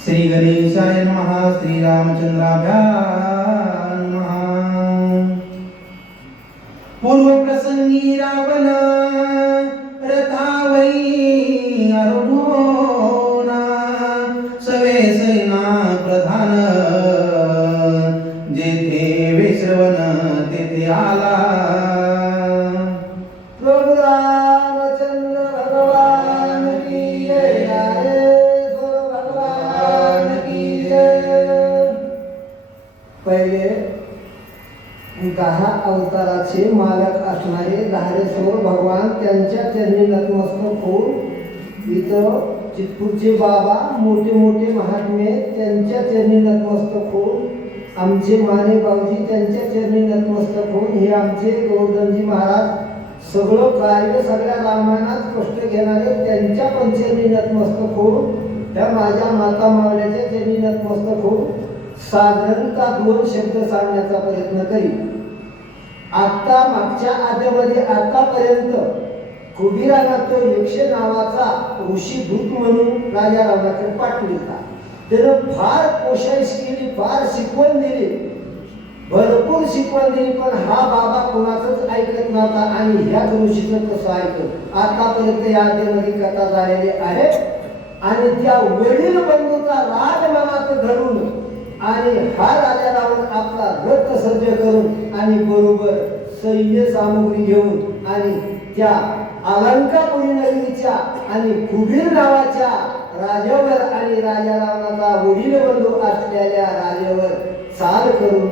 श्री गणेशाय नमः। श्री रामचंद्राभ्यां नमः। पूर्व प्रसंगी रावण रथावरी आरूढोना सवे सेना प्रधान जेथे विश्रवण तेथे आला। प्रभु रामचंद्र भगवान की जय। राजेश्वर भगवान की जय। पहिले 10 अवताराचे मालक असणारे धारेश्वर भगवान त्यांच्या चरणी नतमस्तक होऊन इथं चितपूरचे बाबा मोठे मोठे महात्मे त्यांच्या चरणी नतमस्तक होऊन, आमचे माने बावजी त्यांच्या चरणी नतमस्तक होऊन, हे आमचे गोवर्धनजी महाराज सगळं कार्य सगळ्या रामायणात कष्ट घेणारे त्यांच्या पण चरणी नतमस्तक होऊन, त्या माझ्या माता मावल्याच्या चरणी नतमस्तक होऊन साधारणतः 2 शब्द सांगण्याचा प्रयत्न करी। आता मागच्या आद्यामध्ये आतापर्यंत कुबीराला तो यक्ष नावाचा ऋषी दूत म्हणून राजा रावणाकडे पाठविला। त्यानं फार कोशाईश केली, फार शिकवण दिली, भरपूर शिकवण दिली, पण हा बाबा कोणाचंच ऐकत नव्हता आणि ह्याच ऋषीचं कसं ऐकत। आतापर्यंत या आद्यामध्ये कथा झालेली आहे आणि त्या वडील बंधूचा राग मनात धरून आणि हा राजा रावण आपला रथ सज्ज करून आणि बरोबर सैन्य सामुग्री घेऊन आणि त्या अलंकापुरी नगरीच्या आणि कुबीर नावाच्या राजावर आणि राजा रावणाचा वडील बंधू असलेल्या राजावर चाल करून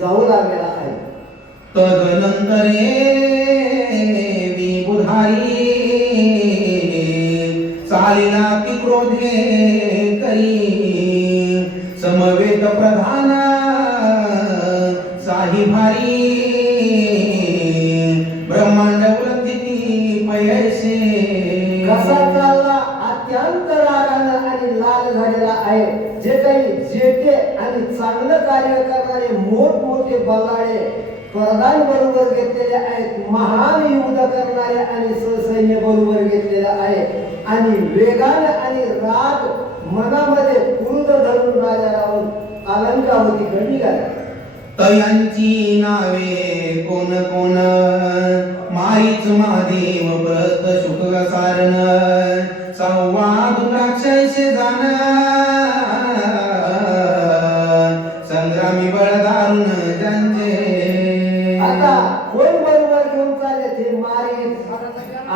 जाऊ लागलेला आहे। तदनंतरे विबुधारी चालिला ती क्रोधे करी समवेत प्रधान साही भारी ब्रह्मांड उलथिती पयसे। कसा चालला अत्यंत रागानं आणि लाल झालेला आहे। जे काही जेटे आणि चांगलं कार्य करणारे मोठमोठे बल्लाळे प्रधान बरोबर घेतलेले आहेत, महान युद्ध करणारे आणि ससैन्य बरोबर घेतलेले आहे आणि वेगाने आणि राग मनामध्ये क्रोध धरून राजा रावण अलंकावतीकडे निघाला। तयांची नावे कोण कोण मारीच महादेव प्रस्त शुक्ल सारण संवाद द्राक्षैसे जाण संग्रामी बळदारुण ज्यांचे। आता कोण बरोबर घेऊन चालले ते मारी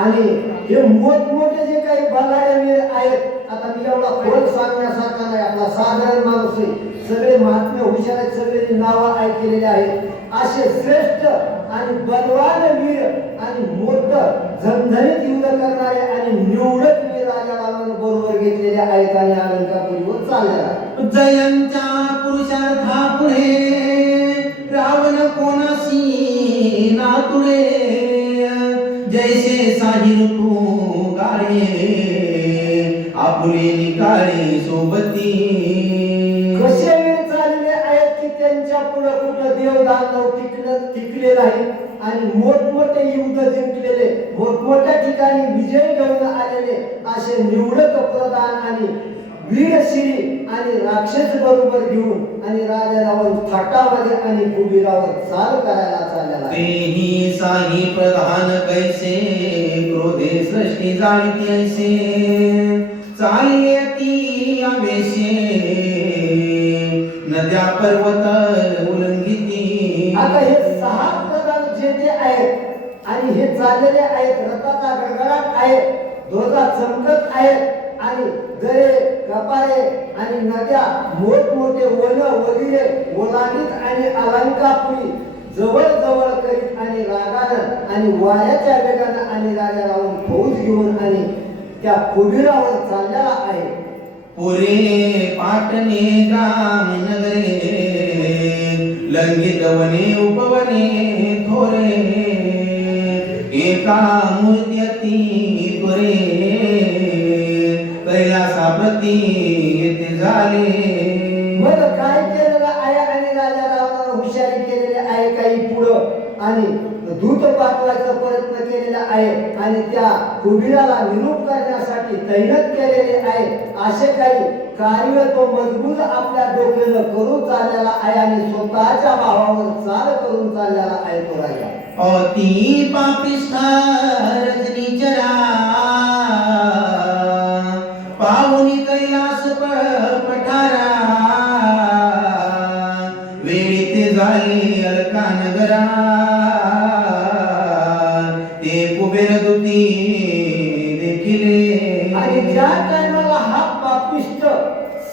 आणि हे मोठमोठे जे काही बलाढ्य वीर आहेत। आता मी एवढा खोल सांगण्यासारखा नाही, आपला साधारण माणूस आहे, सगळे महात्मे हुशार आहेत, सगळे नावं ऐकलेले आहेत, असे श्रेष्ठ आणि बलवान वीर आणि मोठं झणझणीत युद्ध करणारे आणि निवडक वीर राजा रावण बरोबर घेतलेले आहेत आणि अलंकापुरीवर चाललेला। जयंच्या पुरुषार्था पुढे रावण कोणासी नातुळे जैसे साही ऋतू गाळे आपुले निकाळे सोबती। कसे वीर चालले आहेत की त्यांच्या पुढे कुठं देवदानव टिकले नाही आणि मोठमोठे युद्ध जिंकलेले, मोठमोठ्या ठिकाणी विजय घेऊन आलेले असे निवडक प्रधान आणि वीरशिरी आणि राक्षस बरोबर घेऊन आणि राजा रावण थाटामध्ये आणि कुबीरावर चाल करायला चाललेला। तेही साही प्रधान कैसे क्रोधे सृष्टी जाळीती ऐसे चालले ती आवेशे नद्या पर्वत उल्लंघिती। आता हे 6 प्रधान जेथे आहेत आणि हे चाललेले आहेत, रथाचा गडगडाट आहे, ध्वजा चमकत आहेत आणि दरे कपारे आणि नद्या मोठमोठे वन वगैरे ओलांडीत आणि अलंकापुरी जवळ जवळ करीत आणि रागानं आणि वाऱ्याच्या वेगानं आणि राजा रावण फौज घेऊन आणि त्या कुबीरावर चाललेला आहे। पुरे पाटणे ग्राम नगरे लंघित वने उपवने थोरे एका मूर्त्यती त्वरे कैलासाप्रती येथे झाले। मग काय केलेलं आहे आणि राजा रावणानं हुशारी केलेली आहे काही पुढं आणि दूत पाठवायचा प्रयत्न केलेला आहे आणि त्या कुबीराला निरोप करण्यासाठी तैनात केलेले आहे। असे काही कार्य तो मजबूत आपल्या डोक्यानं करून चाललेला आहे आणि स्वतःच्या भावावर चाल करून चाललेला आहे तो राजा. अति पापिष्ठा रजनीचरा पाहुनी कैलास पठारा वेळी ते झाले अलका नगरा ते कुबेर दूती देखिले. आणि ज्या टायमाला हा पापिष्ट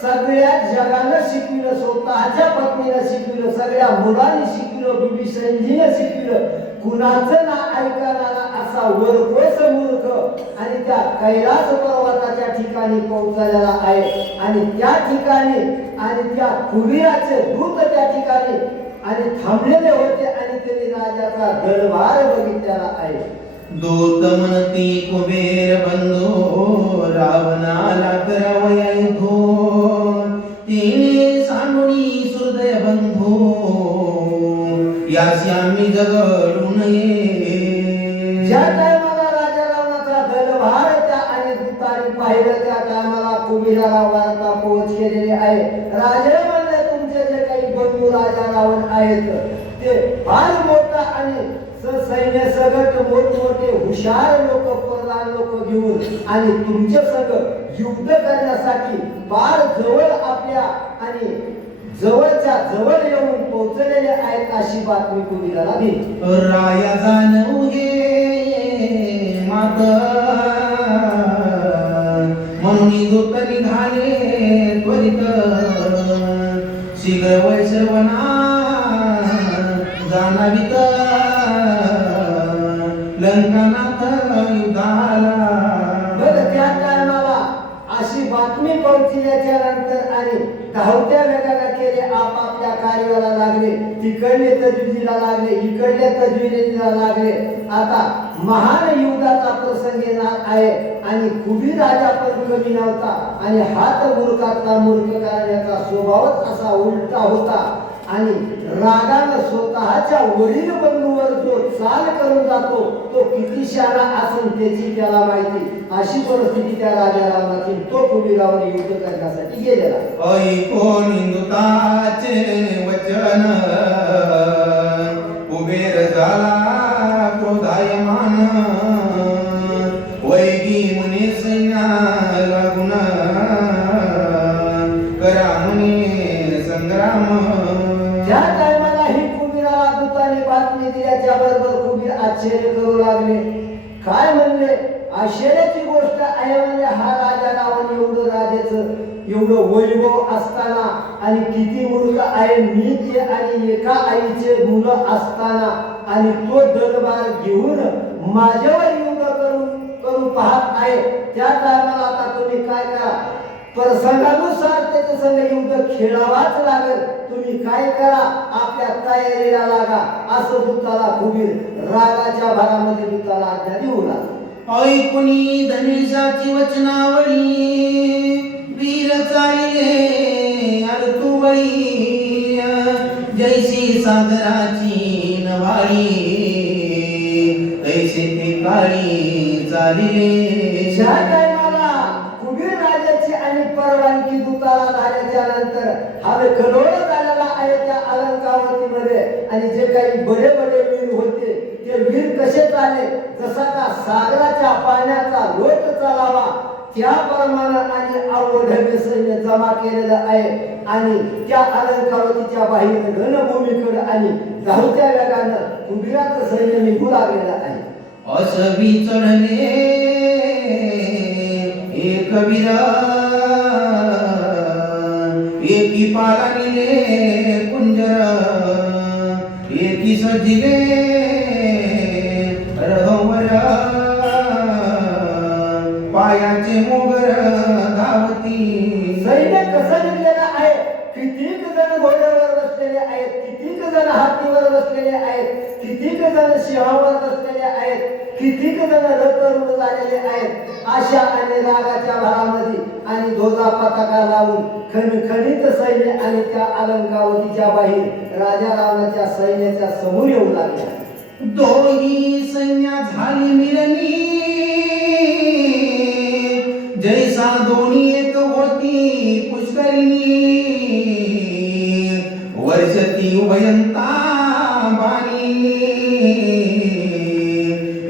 सगळ्या जगानं शिकविलं, स्वतःच्या पत्नीनं शिकविलं, सगळ्या मुलांनी शिकविलं, बिंबिसाईजीनं शिकविलं, कुणाचं ना ऐकणारा असा वरकोस मूर्ख आणि त्या कैलास पर्वताच्या ठिकाणी पोहोचलेला आहे. आणि त्या ठिकाणी आणि त्या कुबेराचे दूत त्या ठिकाणी आणि थांबलेले होते आणि त्यांनी राजाचा दरबार बघितलेला आहे. दूत म्हणती कुबेर बंधो रावणाला करावया युद्धो तिने सांडुनी हृदय बंधो यासी आम्ही जगडू नये. ज्या टायमाला राजा रावणाचा दरबार त्या आणि दूताने पाहिलं त्या टायमाला कुबेराला वार्ता पोहोच केलेली आहे. राजा म्हणले तुमचे जे काही बंधू राजा रावण आहेत ते फार मोठा आणि सैन्य सगट मोठमोठे हुशार लोक प्रधान लोक घेऊन आणि तुमच्या संग युद्ध करण्यासाठी फार जवळ आपल्या आणि जवळच्या जवळ येऊन पोहोचलेले आहेत अशी बातमी कुबेराला दिली. राया जाणू घे मात म्हणून दूत निघाले त्वरित शीघ्र वैश्रवणा जाणावित लंकानाथ युद्धाला. बरं त्या टायमाला अशी बातमी पोहोचल्याच्या नंतर आणि धावत्या वेगाने केले आपापल्या कार्याला लागले. तिकडले तजवीजीला लागले, इकडल्या तजवीजीला लागले. आता महान युद्धाचा प्रसंग येणार आहे आणि कुबेर राजा पण कमी नव्हता आणि हात मूर्खातला मूर्ख करण्याचा स्वभावच असा उलटा होता आणि रागानं स्वतःच्या वडील बंधूवर जो चाल करून जातो तो किती शाळा असून त्याची त्याला माहिती. अशी परिस्थिती त्या राजा रावणाची. तो कुबेरावर युद्ध करण्यासाठी गेलेला. ऐकोन इंदुताचे वचन कुबेर झाला क्रोधायमान वैगी मुने सैन्या लागून करा म्हणे संग्राम. ज्या टायमाला ही कुबेराला दूताने बातमी दिल्याच्या बरोबर कुबेर आश्चर्य करू लागले. काय म्हणले? आश्चर्याची गोष्ट आहे म्हणजे हा राजा रावण एवढं राजाचं एवढं वैभव असताना आणि किती मूर्ख आहे मी ते आणि एका आईचे मुलं असताना आणि तो दरबार घेऊन माझ्यावर युद्ध करून पाहत आहे. त्या टायमाला आता तुम्ही काय करा, प्रसंगानुसार त्याच्या संग युद्ध खेळावाच लागेल. तुम्ही काय करा, आपल्या तयारीला लागा असं दूताला कुबेर रागाच्या भरामध्ये दूताला आज्ञा देऊ लागला. ऐकुनी धनेशाची वचनावळी वीर चालिले अर्थुवळी जैसी सागराची नवाळी तैसे ते काळी चालिले. ज्या टायमाला कुबेर राजाची आणि परवानगी दूताला झाल्याच्या नंतर हा कलोळ झालेला आहे त्या अलंकावतीमध्ये आणि जे काही बडे बडे वीर होते ते वीर कसे चालले, जसा का सागराच्या पाण्याचा लोट चालावा त्याप्रमाणे आणि अवढव्य सैन्य जमा केलेलं आहे आणि त्या अलंकावतीच्या बाहेर रणभूमीकडे आणि धावत्या वेगानं कुबेराचं सैन्य निघू लागलेलं आहे. असबी चढले एक वीर एकी पाला निले कुंजर एकी सजिले रघुवर पायाचे मोगर धावती. सैन्य कसं निघलेलं आहे, कितीक जण घोड्यावर बसलेले आहेत, कितीक जण हातीवर बसलेले आहेत, कितीक जण सिंहावर बसलेले आहेत, कितीक जण रथरूढ झालेले आहेत. अशा आणि रागाच्या भरामध्ये आणि ध्वजा पताका लावून खणखणीत सैन्य आणि त्या अलंकावतीच्या बाहेर राजा रावणाच्या सैन्याच्या समोर येऊ लागल्या. दोही सैन्या झाली मिलनी जैसा दोन्ही एक होती पुष्करिणी वर्षती उभयंता बाणी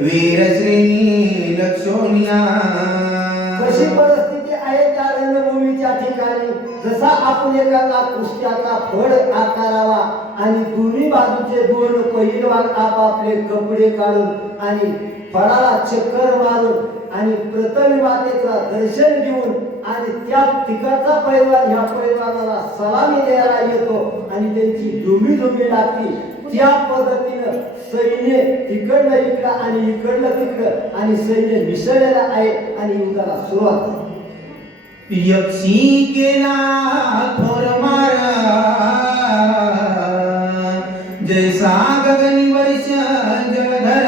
वीरश्रेणी लक्षोनिया. कशी परिस्थिती आहे त्या रंगभूमीच्या ठिकाणी. जसा आपण एखादा कुस्त्याचा फड आकारावा आणि दोन्ही बाजूचे दोन पहिलवान आपापले कपडे काढून आणि फडाला चक्कर मारून आणि प्रतिमातेचा दर्शन घेऊन आणि त्या तिकडचा पैलवान ह्या पैलवानाला सलामी द्यायला येतो आणि त्यांची धुमी लागती. त्या पद्धतीनं सैन्य तिकडलं इकडं आणि इकडलं तिकडं आणि सैन्य मिसळलेलं आहे आणि युद्धाला सुरुवात झाली. यक्षी केला थोर मार जैसा गगनी वर्ष जलधर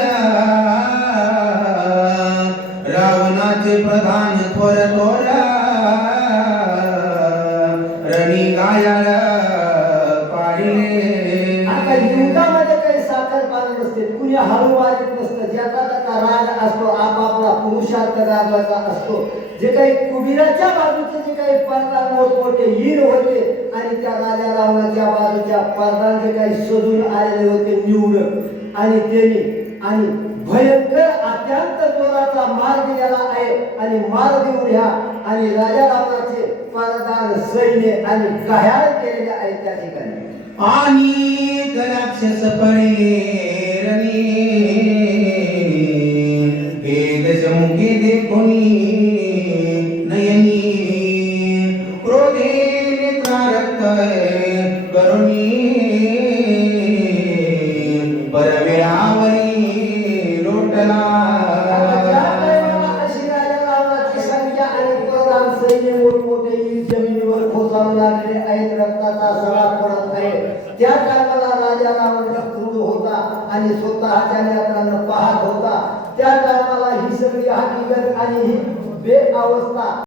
रावणाचे प्रधान थोर थोर रणी गायाल पाहिले. आता युद्धामध्ये काही साखर पाणी नसते, कुणी हळू मारित नसतं. ज्याचा त्याचा राग असतो, आपापला पुरुषार्थ रागाचा असतो. जे काही कुबीराच्या बाजूचे जे काही परदान मोठमोठे हीर होते आणि त्या राजा रावणाच्या बाजूच्या परदान जे काही सजून आलेले होते निवड आणि त्यांनी आणि भयंकर अत्यंत जोराचा मार दिलेला आहे आणि मार देऊन ह्या आणि राजा रावणाचे परदान सैन्य आणि घायाळ केलेले आहे त्या ठिकाणी. आणि राक्षस पळेरणी हे दशमुखी देखोनी नयनी क्रोधे नेत्रारक्त करुणी परवेळावरी लोटला. अशी राजा रावणाची संख्या आणि प्रधान सैन्य मोठमोठे जमिनीवर कोसळू लागले आहेत. रक्ताचा सडा पडत आहे. त्या टायमाला राजा रावण क्रुद्ध होता आणि स्वतःच्या नेत्रानं पाहत होता. त्या टायमाला ही सगळी हकीकत आणि ही बेअवस्था